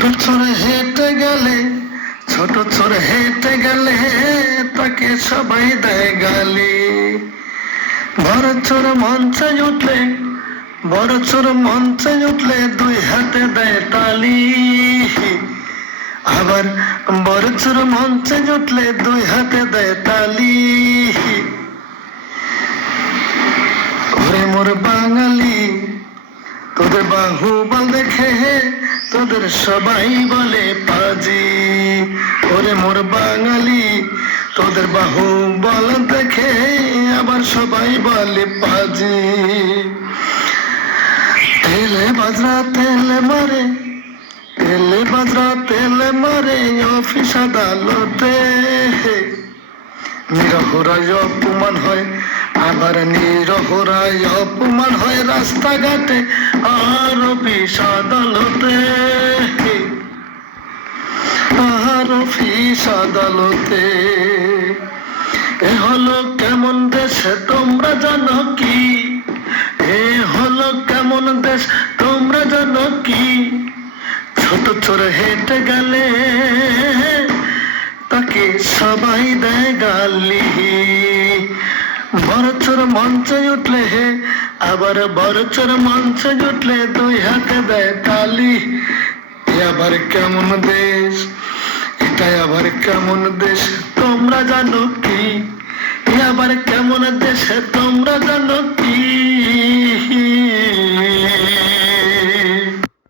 চোর হেঁটে গেলে, ছোট চোর হেঁটে গেলে তাকে সবাই দেয় গালি। বড় চোর মঞ্চে উঠলে, বড় চোর মঞ্চে উঠলে দুই হাতে দেয় তালি। আবার বড় চোর মঞ্চে উঠলে দুই হাতে দেয় তালি। ওরে মোর বাঙালি, তোদের বাহুবল দেখে তোদের সবাই বলে পাজি। ওরে মোর বাঙালি, তোদের বাহুবল দেখে আবার সবাই বলে পাজি। তেলে বাজরা তেলে মারে, তেলে বাজরা তেলে মারে অফিস আদালতে। নিরহরায় অপমান হয়, আবার নিরহরায় অপমান হয় রাস্তাঘাটে আর অফিস আদালতে। আর অফিস আদালতে। এ হলো কেমন দেশ তোমরা জানো কি? এ হলো কেমন দেশ তোমরা জানো কি? ছোট চোর হেঁটে গেলে তাকে সবাই দেয় গালি। বড় চোর মঞ্চে উঠলে আবার বড় চোর মঞ্চে উঠলে দুই হাতে দেয় তালি। এ আবার কেমন দেশ, এটাই আবার কেমন দেশ তোমরা জানো কি? এ আবার কেমন দেশ তোমরা জানো কি?